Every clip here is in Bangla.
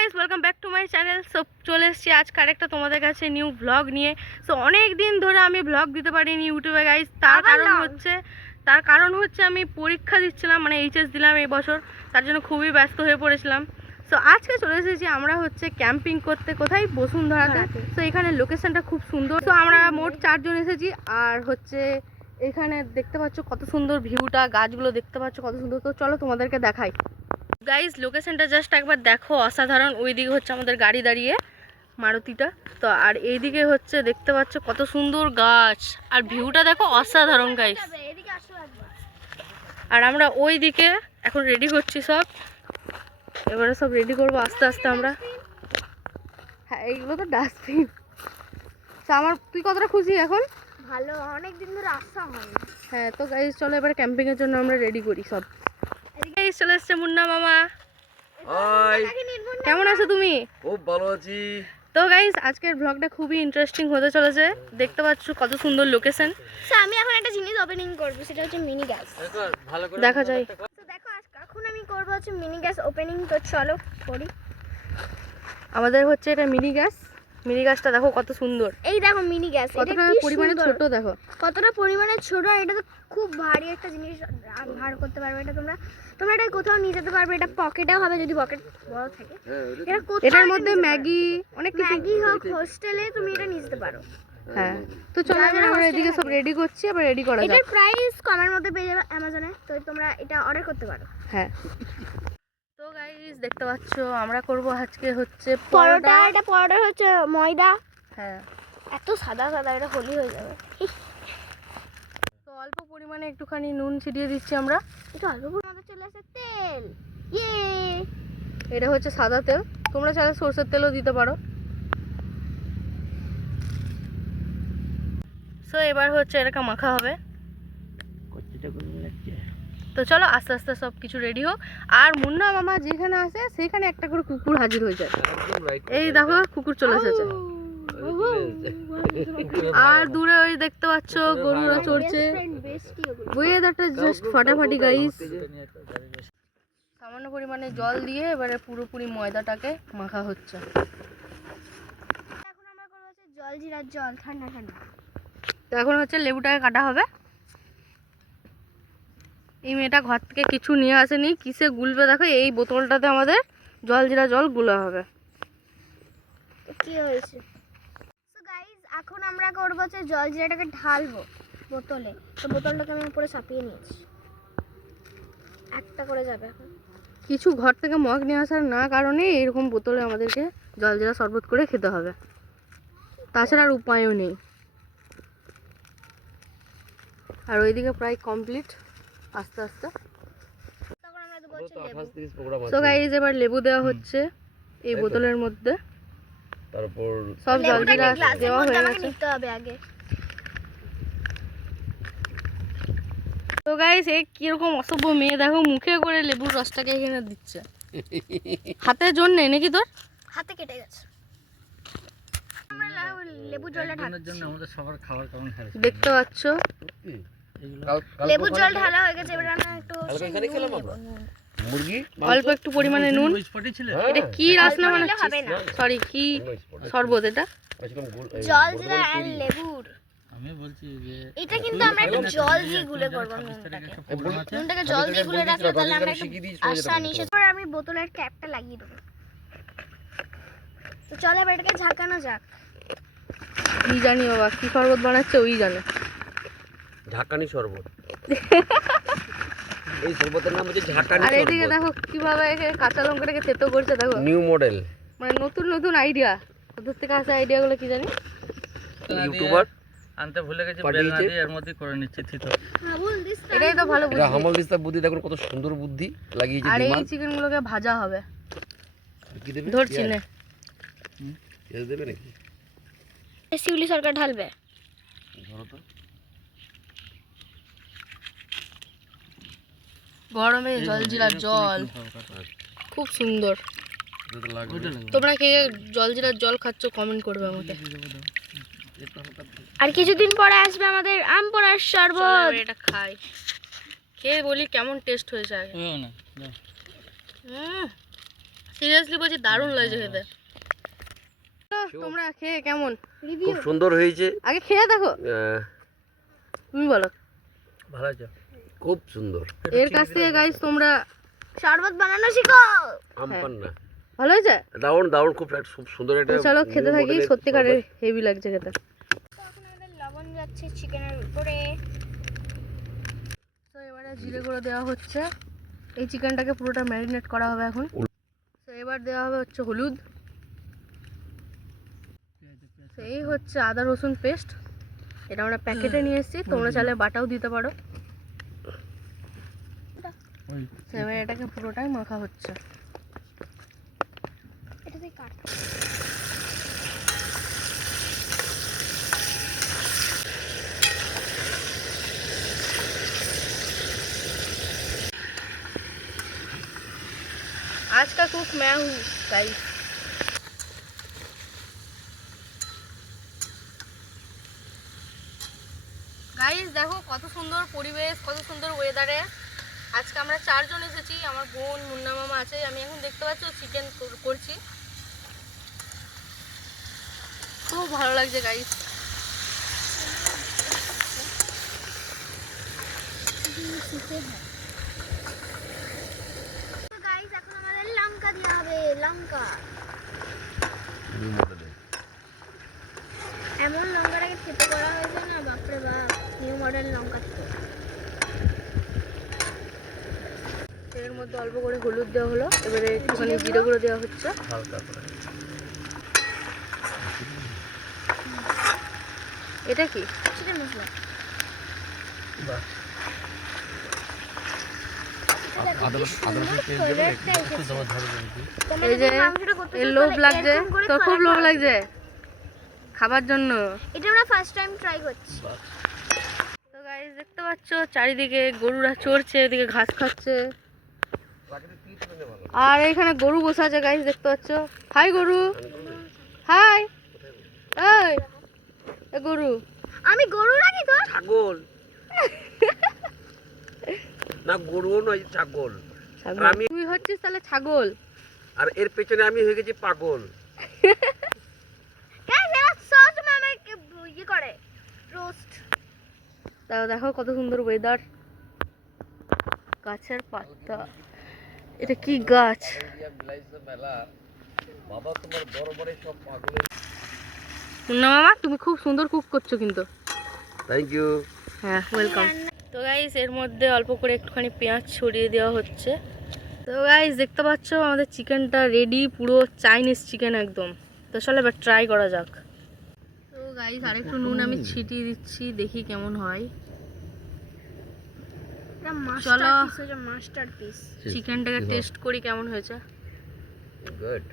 Guys welcome back to my channel. So চলে এসেছি আজকে আরেকটা তোমাদের কাছে নিউ ব্লগ নিয়ে। সো অনেক দিন ধরে আমি ব্লগ দিতে পারিনি ইউটিউবে গাইস। তার কারণ হচ্ছে আমি পরীক্ষা দিচ্ছিলাম, মানে এইচএস দিলাম এই বছর, তার জন্য খুবই ব্যস্ত হয়ে পড়েছিলাম। সো আজকে চলে এসেছি আমরা হচ্ছে ক্যাম্পিং করতে, কোথায়? বসুন্ধরাতে। সো এখানে লোকেশনটা খুব সুন্দর। সো আমরা মোট 4 জন এসেছি। আর হচ্ছে এখানে দেখতে পাচ্ছ কত সুন্দর ভিউটা, গাছগুলো দেখতে পাচ্ছ কত সুন্দর। তো চলো তোমাদেরকে দেখাই গাইস, লোকেশনটা জাস্ট একবার দেখো, অসাধারণ। ওইদিকে হচ্ছে আমাদের গাড়ি দাঁড়িয়ে, মারুতিটা। তো আর এইদিকে হচ্ছে দেখতে পাচ্ছ কত সুন্দর গাছ, আর ভিউটা দেখো অসাধারণ গাইস। আর আমরা ওইদিকে এখন রেডি করছি সব, এবারে সব রেডি করবো আস্তে আস্তে আমরা। হ্যাঁ, এইগুলো তো ডাস্টবিন। তুই কতটা খুশি এখন? ভালো, অনেক দিন ধরে আসা হয়। হ্যাঁ, তো গাইস চলো এবার ক্যাম্পিং এর জন্য আমরা রেডি করি সব। গাইস চলে এসছে মুন্না মামা। হাই, কেমন আছো তুমি? খুব ভালো আছি। তো গাইস আজকের ব্লগটা খুবই ইন্টারেস্টিং হতে চলেছে। দেখতে পাচ্ছ কত সুন্দর লোকেশন। তো আমি এখন একটা জিনিস ওপেনিং করব, সেটা হচ্ছে মিনি গ্যাস। দেখা যায়। তো দেখো এখন আমি করব হচ্ছে মিনি গ্যাস ওপেনিং। তো চলো করি। আমাদের হচ্ছে এটা মিনি গ্যাস। মিনি গ্যাসটা দেখো কত সুন্দর। এই দেখো মিনি গ্যাস, এটা কতটা কি পরিমাণে সুন্দর। ছোট দেখো, কতটা পরিমাণে ছোট। আর এটা তো খুব ভারী একটা জিনিস ভার করতে পারবে। এটা তোমরা এটা কোথাও নিয়ে যেতে পারবে। এটা পকেটেও হবে যদি পকেট বড় থাকে। এটা কোথাও এটার মধ্যে ম্যাগি অনেক কিছু, ম্যাগি হোক, হোস্টেলে তুমি এটা নিয়ে যেতে পারো। হ্যাঁ, তো চলো আমরা এদিকে সব রেডি করছি, আবার রেডি করা যাক। এটার প্রাইস কমের মধ্যে পেয়ে যাবে অ্যামাজনে, তো তোমরা এটা অর্ডার করতে পারো। হ্যাঁ, তো গাইস দেখতে পাচ্ছ আমরা করব আজকে হচ্ছে পরোটা। এটা পরোটা হচ্ছে ময়দা। হ্যাঁ, এত সাদা সাদা, এটা হোলি হয়ে যাবে। তো অল্প পরিমাণে একটুখানি নুন ছিটিয়ে দিচ্ছি আমরা। একটু অল্প পরিমাণে চলে আসে তেল। ইয়ে, এটা হচ্ছে সাদা তেল, তোমরা চাইলে সরষের তেলও দিতে পারো। সো এবার হচ্ছে এটাকে মাখা হবে। তো চলো আস্তে আস্তে সব কিছু রেডি হোক। আর মুন্না মামা যেখানে আসে সেখানে একটা করে কুকুর হাজির হয়ে যায়। এই দেখো কুকুর চলে এসেছে। আর দূরে ওই দেখতে পাচ্ছ গরুরা চড়ছে। ওয়েদারটা জাস্ট ফাটাফাটি গাইস। সামান্য পরিমাণে জল দিয়ে এবারে পুরোপুরি ময়দাটাকে মাখা হচ্ছে। এখন আমরা করব হচ্ছে জল জিরার জল, ঠান্ডা ঠান্ডা। তো এখন হচ্ছে লেবুটাকে কাটা হবে। এই মেয়েটা ঘর থেকে কিছু নিয়ে আসেনি, কিসে গুলবে দেখো। এই বোতলটাতে আমাদের জল জিরা জল গুলা হবে। কি হয়েছে? সো গাইস এখন আমরা করব হচ্ছে জল জিরাটাকে ঢালবো বোতলে। তো বোতলটাকে আমি উপরে চাপিয়ে নিয়েছি, একটা করে যাবে এখন। কিছু ঘর থেকে মগ নিয়ে আসার না কারণে এরকম বোতলে আমাদেরকে জল জিরা শরবত করে খেতে হবে, তাছাড়া আর উপায়ও নেই। আর ওইদিকে প্রায় কমপ্লিট আস্তে আস্তে। তখন আমরা দেবো হচ্ছে লেবু। সো গাইস এবার লেবু দেওয়া হচ্ছে এই বোতলের মধ্যে। তারপর সব জল জিরা দেওয়া হয়ে আমাকে গেছে। নিতে হবে আগে। তো গাইস এই কিরকম অসভ্য মেয়ে দেখো, মুখে করে লেবুর রসটাকে এখানে দিচ্ছে। হাতে জোর নেই নাকি তোর? হাতে কেটে গেছে। আমরা লেবু জলটা ঢালছি। আমাদের সবার খাবার কেমন খাচ্ছে দেখতে পাচ্ছ লেবু জল ঢালা হয়ে গেছে। এবার আমরা একটু এখানে খেলাম আমরা মুরগি অল্প একটু পরিমাণে নুন। এটা কি রাসনা হবে বানাচ্ছিস? না। সরি, কি শরবত এটা? জল জিরা আর লেবুর। আমি বলছি যে এটা কিন্তু আমরা একটু জল দিয়ে গুলে করব। নুনটাকে জল দিয়ে গুলে রাখলে তাহলে আমরা একটু আসানি। এরপর আমি বোতলের ক্যাপটা লাগিয়ে দেবো। তো চলো এবার এটাকে ঝাঁকানো যাক। কি জানি বাবা, কি শরবত বানাচ্ছে ওই জানে। ঢাকানি শরবত। এই শরবতের নাম হচ্ছে ঢাকানি আর এদিকে শরবত। দেখো কিভাবে কাঁচা লঙ্কাটাকে থেতো করছে দেখো। নিউ মডেল, মানে নতুন নতুন আইডিয়া। কোথা থেকে আসে আইডিয়াগুলো কি জানি। ইউটিউবার আনতে ভুলে গেছি, বেল না দিয়ে এর মধ্যে করে নিচ্ছি থিতো। এটাই তো ভালো এটা বুদ্ধি। হামাল দিস্তা বুদ্ধি, দেখুন কত সুন্দর বুদ্ধি লাগিয়েছে। আর এই দিমাগ চিকেন গুলোকে ভাজা হবে। কি দেবে? ধরছি না। পেঁয়াজ দেবে নাকি? শিউলি সরকার ঢালবে। ধরো তো। গরমে জল জিরা জল খুব সুন্দর। এটা তো লাগবে। তোমরা কে জল জিরার জল খাচ্ছ কমেন্ট করবে আমাকে। আর কিছুদিন পরে আসবে আমাদের আম পোড়ার শরবত। এটা খাই, খেয়ে বলি কেমন টেস্ট হয়েছে আগে। সিরিয়াসলি বলছি দারুণ লাগছে খেতে। তো তোমরা খেয়ে কেমন? খুব সুন্দর হয়েছে। আগে খেয়ে দেখো, তুমি বলো। ভালো আছে। খুব সুন্দর। এর কাছ থেকে গাইস তোমরা শরবত বানানো শিখো। আমপান্না ভালো হয়েছে? দারুণ দারুণ, খুব খুব সুন্দর একটা। চলো খেতে থাকি, সত্যিকারের হেভি লাগছে খেতে। এখন আমাদের লবণ যাচ্ছে চিকেনের উপরে। তো এবারে জিরে গুঁড়ো দেওয়া হচ্ছে, এই চিকেনটাকে পুরোটা ম্যারিনেট করা হবে এখন। তো এবার দেওয়া হবে হচ্ছে হলুদ, তো এই হচ্ছে আদা রসুন পেস্ট, এটা আমরা প্যাকেটে নিয়ে এসেছি, তোমরা চাইলে বাটাও দিতে পারো। তো এবার এটাকে পুরোটাই মাখা হচ্ছে। এটাতে কাট। आज का कुक मैं हूँ गाइस। গাইস দেখো কত সুন্দর পরিবেশ, কত সুন্দর ওয়েদারে। আজকে আমরা 4 জন এসেছি, আমার বোন মুন্না মামা আছে। আমি এখন দেখতে পাচ্ছ চিকেন করছি, খুব ভালো লাগছে গাইস। তো গাইস এখন আমাদের লঙ্কা দেওয়া হবে, লঙ্কা। এমন লঙ্কাটাকে খেতে করা হয়েছে না, বাপরে বাপ, নিউ মডেল লঙ্কা খেতে। এর মধ্যে অল্প করে হলুদ দেওয়া হলো, এবারে একটুখানি জিরে গুঁড়ো দেওয়া হচ্ছে। হালকা করে। এটা কি? চিকেন মশলা। বাহ, একটু দেবো, ধরবে নাকি? এই যে এর লোভ লাগছে, তোর খুব লোভ লাগছে খাবার জন্য। এটা আমরা ফার্স্ট টাইম ট্রাই করছি। বাহ, তো গাইস দেখতে পাচ্ছ চারিদিকে গরুরা চড়ছে, এদিকে ঘাস খাচ্ছে, আর এখানে গরু বসে আছে গাইস দেখতে পাচ্ছ। হাই গরু, হাই। এই এ গরু। আমি গরু নাকি তো? ছাগল না, গরুও নয়, ছাগল। ছাগল। আমি তুই হচ্ছিস তাহলে ছাগল। আর এর পেছনে আমি হয়ে গেছি পাগল। গাইস এরা সস আমাকে ইয়ে করে রোস্ট। তাও দেখো কত সুন্দর ওয়েদার, গাছের পাতা। এটা কি গাছ? বাবা তোমার বড় বড় সব পাগল। মুন্না মামা তুমি খুব সুন্দর কুক করছো কিন্তু। Thank you. হ্যাঁ ওয়েলকাম। তো গাইস এর মধ্যে অল্প করে একটুখানি পেঁয়াজ ছড়িয়ে দেওয়া হচ্ছে। তো গাইস দেখতে পাচ্ছ আমাদের চিকেনটা রেডি, পুরো চাইনিজ চিকেন একদম। তো চলো এবার ট্রাই করা যাক। তো গাইস আরেকটু নুন আমি ছিটিয়ে দিচ্ছি, দেখি কেমন হয়। এটা চলো। মাস্টারপিস হচ্ছে, মাস্টারপিস। চিকেনটাকে টেস্ট করি কেমন হয়েছে। গুড।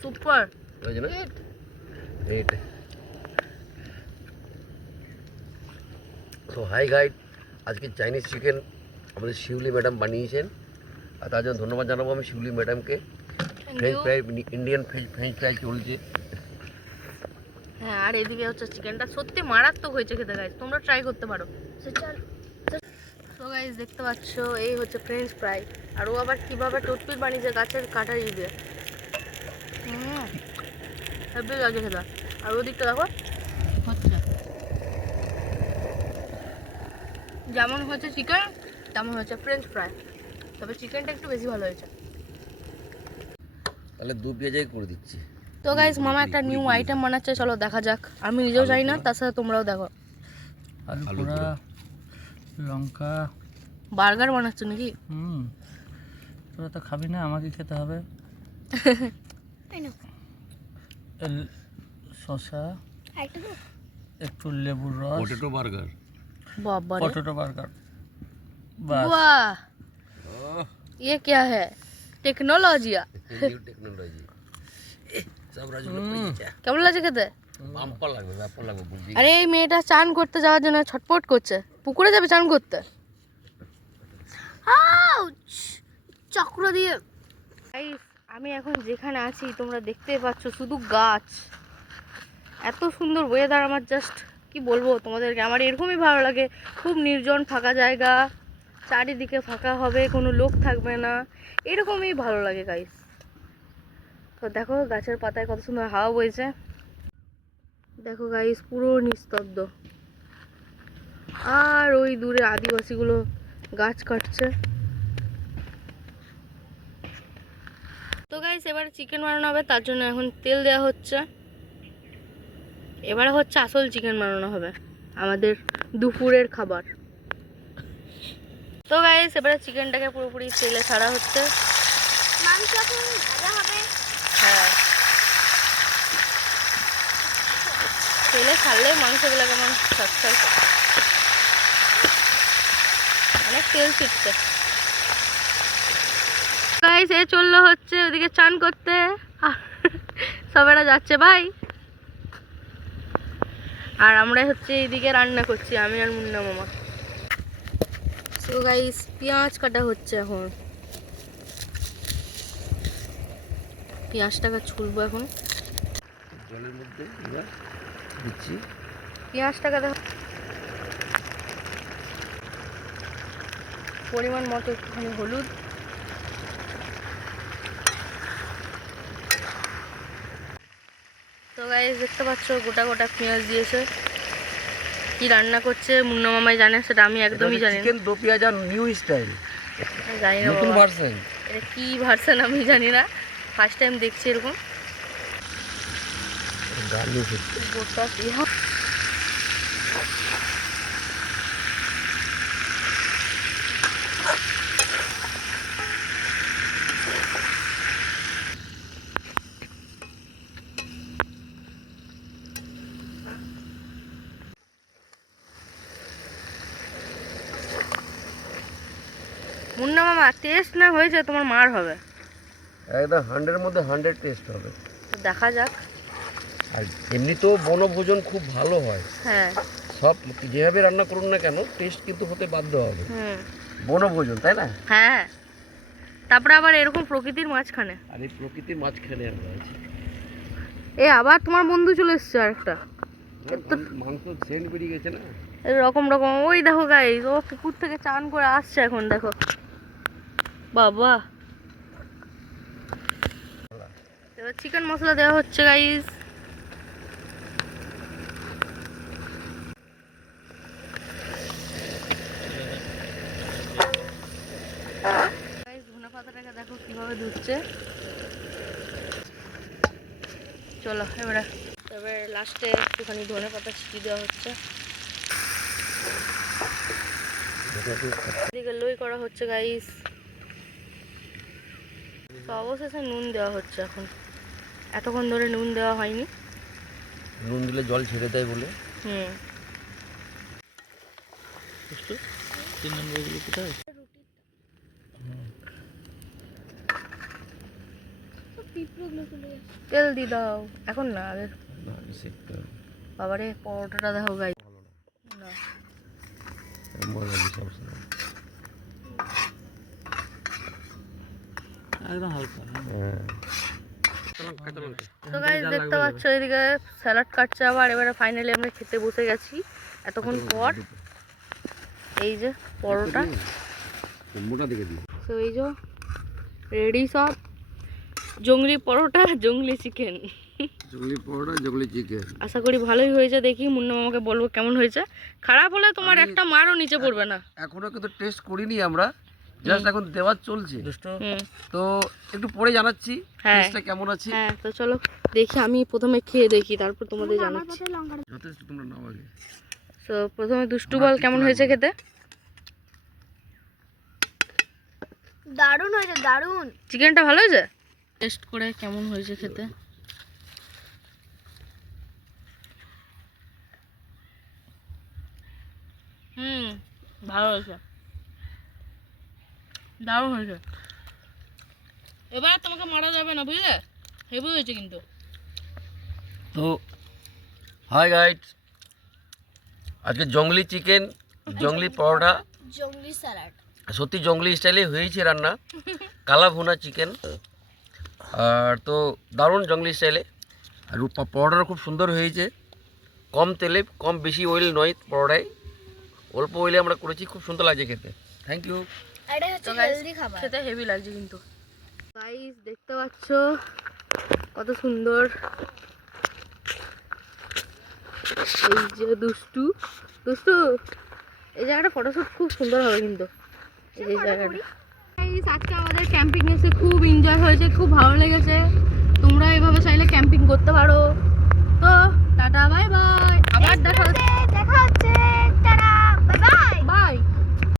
সুপার। হয়েছে না? এইট। তো হাই গাইড, আজকে চাইনিজ চিকেন আমাদের শিউলি ম্যাডাম বানিয়েছেন, আর তার জন্য ধন্যবাদ জানাবো আমি শিউলি ম্যাডামকে। French fry, Indian French fry চলছে। হ্যাঁ আর এদিকে হচ্ছে চিকেনটা সত্যি মারাত্মক হয়েছে খেতে গাইস, তোমরা ট্রাই করতে পারো। তো গাইস দেখতে পাচ্ছ এই হচ্ছে ফ্রেঞ্চ ফ্রাই, আর ও আবার কিভাবে টুথপিক বানিয়েছে গাছের কাটার দিয়ে। হেভি লাগে খেতে। আর ওদিকটা দেখো হচ্ছে যেমন হচ্ছে চিকেন তেমন হচ্ছে ফ্রেঞ্চ ফ্রাই, তবে চিকেনটা একটু বেশি ভালো হয়েছে। তাহলে দু পেঁয়াজাই করে দিচ্ছি। তো গাইস মামা একটা নিউ আইটেম বানাচ্ছে, চলো দেখা যাক। আমি নিজেও জানি না, তার সাথে তোমরাও দেখো। আলু আলু পোড়া, পোড়া। লঙ্কা। বার্গার বানাচ্ছ নাকি? তোরা তো খাবি না, আমাকে খেতে হবে। শসা, একটু লেবুর রস, পটেটো বার্গার। বাবা রে, পটেটো বার্গার। বাস। वाह ये क्या है? टेक्नोलॉजिया। New technology. সব রাজগুলো পেয়েছে। কেমন লাগছে খেতে? বাম্পার লাগবে, ব্যাপার লাগবে বুঝি। আরে এই মেয়েটা চান করতে যাওয়ার জন্য ছটপট করছে, পুকুরে যাবে চান করতে। আউচ! চক্র দিয়ে। গাইস আমি এখন যেখানে আছি তোমরা দেখতেই পাচ্ছ শুধু গাছ, এত সুন্দর ওয়েদার। আমার জাস্ট কি বলবো তোমাদেরকে, আমার এরকমই ভালো লাগে, খুব নির্জন ফাঁকা জায়গা, চারিদিকে ফাঁকা হবে, কোনো লোক থাকবে না, এরকমই ভালো লাগে গাইস। তো দেখো গাছের পাতায় কত সুন্দর হাওয়া বইছে, দেখো গাইস পুরো নিস্তব্ধ। আর ওই দূরে আদিবাসীগুলো গাছ কাটছে। তো গাইস এবারে চিকেন বানানো হবে, তার জন্য এখন তেল দেওয়া হচ্ছে। এবারে হচ্ছে আসল চিকেন বানানো হবে, আমাদের দুপুরের খাবার। তো গাইস এবারে চিকেনটাকে পুরোপুরি তেলে ছাড়া হচ্ছে। মাংস এখন ভাজা হবে। হ্যাঁ, তেলে ছাড়লে মাংসগুলো কেমন সচ্ছল, অনেক তেল ছিটছে। গাইস এ চললো হচ্ছে ওদিকে চান করতে, সবেরা যাচ্ছে ভাই, আর আমরা হচ্ছে এইদিকে রান্না করছি আমি আর মুন্না মামা। সো গাইস পেঁয়াজ কাটা হচ্ছে, এখন পেঁয়াজটাকে ছুলবো এখন। জলের মধ্যে এবার দিচ্ছি পেঁয়াজটাকে দেখো পরিমাণ মতো একটুখানি হলুদ, তো গাইস দেখতে পাচ্ছ গোটা গোটা পেঁয়াজ দিয়েছে। কি রান্না করছে মুন্না মামাই জানে, সেটা আমি একদমই জানি না। চিকেন দো পেঁয়াজা নিউ স্টাইল, জানি না নতুন বাবা, ভার্সন। এটা কি ভার্সন আমি জানি না, ফার্স্ট টাইম দেখছি এরকম গার্লিক হচ্ছে গোটা পেঁয়াজ। মুন্না মামা টেস্ট না হয়েছে তোমার মার হবে, একদম 100-এর মধ্যে 100 টেস্ট হবে। তো দেখা যাক। আর এমনি তো বনভোজন খুব ভালো হয়, হ্যাঁ সব যেভাবে রান্না করুন না কেন টেস্ট কিন্তু হতে বাধ্য হবে। হুম বনভোজন তাই না? হ্যাঁ, তারপরে আবার এরকম প্রকৃতির মাঝখানে, আর এই প্রকৃতির মাঝখানে আমরা আছি। এ আবার তোমার বন্ধু চলে এসছে আর একটা, মাংস সেন্ট বেরিয়ে গেছে না, রকম রকম। ওই দেখো গাইস ও পুকুর থেকে চান করে আসছে এখন, দেখো বাবা। এবার চিকেন মশলা দেওয়া হচ্ছে গাইস। ধনে পাতাটাকে দেখো কিভাবে ধুচ্ছে। চলো এবারে লাস্টে একটুখানি ধনে পাতা ছিটিয়ে দেওয়া হচ্ছে। এদিকে লই করা হচ্ছে গাইস। তো অবশেষে নুন দেওয়া হচ্ছে এখন, এতক্ষণ ধরে নুন দেওয়া হয়নি। নুন দিলে জল ছেড়ে দেয় বলে। হুম, 3 নম্বরগুলো কোথায়? তেল দিয়ে দাও এখন না, আগে বাবারে পরোটাটা দেখো গাই না, একদম হালকা। তো গাইস দেখতে পাচ্ছ এদিকে স্যালাড কাটছে আবার। এবারে ফাইনালি আমরা খেতে বসে গেছি এতক্ষণ পর। এই যে পরোটা, তো এই যে রেডি সব, জংলি পরোটা, জংলি চিকেন। জংলি পরোটা, জংলি চিকেন। আশা করি ভালোই হয়েছে, দেখি মুন্না মামাকে বলবো কেমন হয়েছে। খারাপ হলে তোমার একটা মারও নিচে পড়বে না। এখনো কিন্তু টেস্ট করিনি আমরা, জাস্ট এখন দেওয়া চলছে। হুম, তো একটু পরে জানাচ্ছি হ্যাঁ টেস্টটা কেমন আছে। হ্যাঁ, তো চলো দেখি, আমি প্রথমে খেয়ে দেখি তারপর তোমাদের জানাচ্ছি। যথেষ্ট, তোমরা নাও আগে। তো প্রথমে দুষ্টু বল কেমন হয়েছে খেতে? দারুণ হয়েছে, দারুণ। চিকেনটা ভালো হয়েছে? টেস্ট করে কেমন হয়েছে খেতে? হুম, ভালো হয়েছে, দারুণ হয়েছে। এবার তোমাকে মারা যাবে না বুঝলে, হেভি হয়েছে কিন্তু। তো হাই গাইড, আজকে জংলি চিকেন, জংলি পরোটা, জংলি স্যালাড। সত্যি জংলি স্টাইলে হয়েছে রান্না, কালা ভুনা চিকেন। আর তো দারুণ জংলি স্টাইলে। আর পরোটাটা খুব সুন্দর হয়েছে, কম তেলে, কম বেশি অয়েল নয় পরোটায়, অল্প অয়েলে আমরা করেছি, খুব সুন্দর লাগছে খেতে। Thank you. এটাই হচ্ছে তো guys, হেলদি খাবার। খেতে হেভি লাগছে কিন্তু গাইস দেখতে পাচ্ছ কত সুন্দর। এই যে দুষ্টু দুষ্টু এই জায়গাটা ফটোশুট খুব সুন্দর হবে কিন্তু এই জায়গাটা। Guys, আজকে আমাদের ক্যাম্পিং এসে খুব এনজয় হয়েছে, খুব ভালো লেগেছে। তোমরা এভাবে চাইলে ক্যাম্পিং করতে পারো।